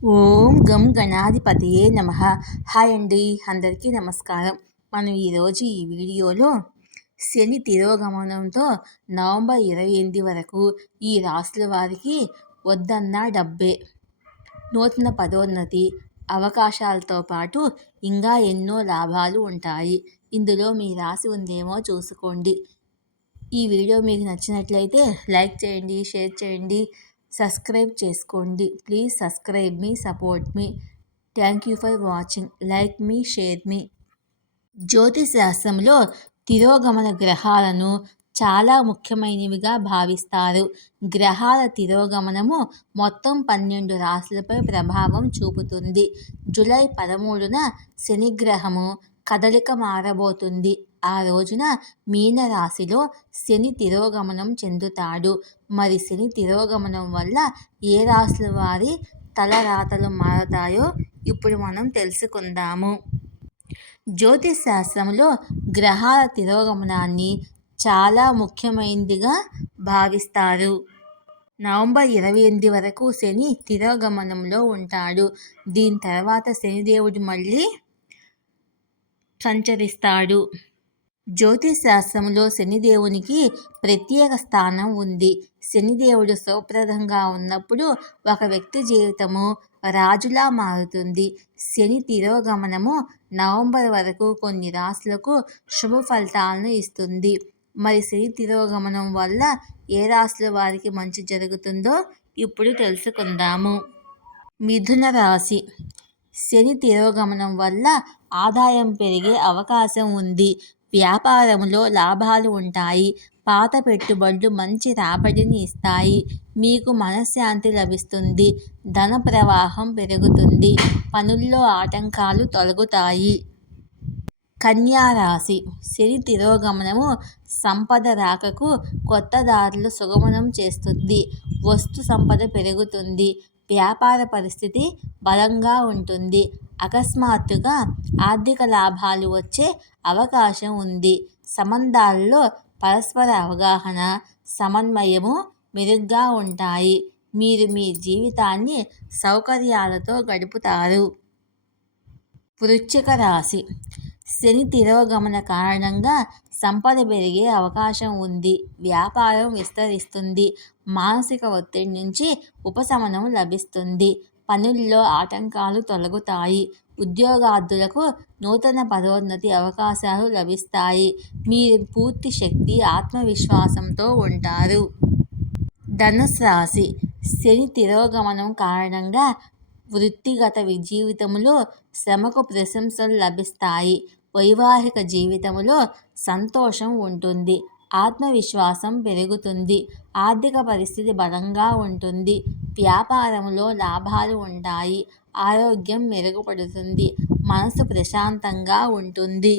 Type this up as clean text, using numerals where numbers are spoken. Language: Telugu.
ఓం గం గణాధిపతియే నమః. హాయ్ అండి, అందరికీ నమస్కారం. మనం ఈరోజు ఈ వీడియోలో శని తిరోగమనంతో నవంబర్ 28 వరకు ఈ రాశుల వారికి వద్దన్న డబ్బే, నూతన పదోన్నతి, అవకాశాలతో పాటు ఇంకా ఎన్నో లాభాలు ఉంటాయి. ఇందులో మీ రాశి ఉందేమో చూసుకోండి. ఈ వీడియో మీకు నచ్చినట్లయితే లైక్ చేయండి, షేర్ చేయండి, సబ్స్క్రైబ్ చేసుకోండి. Please subscribe me, support me. Thank you for watching. Like me, share me. జ్యోతిష్ శాస్త్రంలో తిరోగమన గ్రహాలను చాలా ముఖ్యమైనవిగా భావిస్తారు. గ్రహాల తిరోగమనము మొత్తం 12 రాశులపై ప్రభావం చూపుతుంది. జూలై 13న శనిగ్రహము కదలిక మారబోతుంది. ఆ రోజున మీనరాశిలో శని తిరోగమనం చెందుతాడు. మరి శని తిరోగమనం వల్ల ఏ రాశుల వారి తలరాతలు మారతాయో ఇప్పుడు మనం తెలుసుకుందాము. జ్యోతిష్ శాస్త్రంలో గ్రహాల తిరోగమనాన్ని చాలా ముఖ్యమైనదిగా భావిస్తారు. నవంబర్ 28 వరకు శని తిరోగమనంలో ఉంటాడు. దీని తర్వాత శనిదేవుడు మళ్ళీ సంచరిస్తాడు. జ్యోతిష్ శాస్త్రంలో శనిదేవునికి ప్రత్యేక స్థానం ఉంది. శనిదేవుడు శుభప్రదంగా ఉన్నప్పుడు ఒక వ్యక్తి జీవితము రాజులా మారుతుంది. శని తిరోగమనము నవంబర్ వరకు కొన్ని రాశులకు శుభ ఫలితాలను ఇస్తుంది. మరి శని తిరోగమనం వల్ల ఏ రాశుల వారికి మంచి జరుగుతుందో ఇప్పుడు తెలుసుకుందాము. మిథున రాశి. శని తిరోగమనం వల్ల ఆదాయం పెరిగే అవకాశం ఉంది. వ్యాపారంలో లాభాలు ఉంటాయి. పాత పెట్టుబడులు మంచి రాబడిని ఇస్తాయి. మీకు మనశ్శాంతి లభిస్తుంది. ధన ప్రవాహం పెరుగుతుంది. పనుల్లో ఆటంకాలు తొలగుతాయి. కన్యా రాశి. శని తిరోగమనము సంపద రాకకు కొత్త దారులు సుగమనం చేస్తుంది. వస్తు సంపద పెరుగుతుంది. వ్యాపార పరిస్థితి బలంగా ఉంటుంది. అకస్మాత్తుగా ఆర్థిక లాభాలు వచ్చే అవకాశం ఉంది. సంబంధాల్లో పరస్పర అవగాహన, సమన్వయము మెరుగ్గా ఉంటాయి. మీరు మీ జీవితాన్ని సౌకర్యాలతో గడుపుతారు. వృశ్చిక రాశి. శని తిరోగమన కారణంగా సంపద పెరిగే అవకాశం ఉంది. వ్యాపారం విస్తరిస్తుంది. మానసిక ఒత్తిడి నుంచి ఉపశమనం లభిస్తుంది. పనుల్లో ఆటంకాలు తొలగుతాయి. ఉద్యోగార్థులకు నూతన పదోన్నతి అవకాశాలు లభిస్తాయి. మీరు పూర్తి శక్తి, ఆత్మవిశ్వాసంతో ఉంటారు. ధనుస్సు రాశి. శని తిరోగమనం కారణంగా వృత్తిగత జీవితంలో శ్రమకు ప్రశంసలు లభిస్తాయి. వైవాహిక జీవితంలో సంతోషం ఉంటుంది. ఆత్మవిశ్వాసం పెరుగుతుంది. ఆర్థిక పరిస్థితి బలంగా ఉంటుంది. వ్యాపారంలో లాభాలు ఉంటాయి. ఆరోగ్యం మెరుగుపడుతుంది. మనసు ప్రశాంతంగా ఉంటుంది.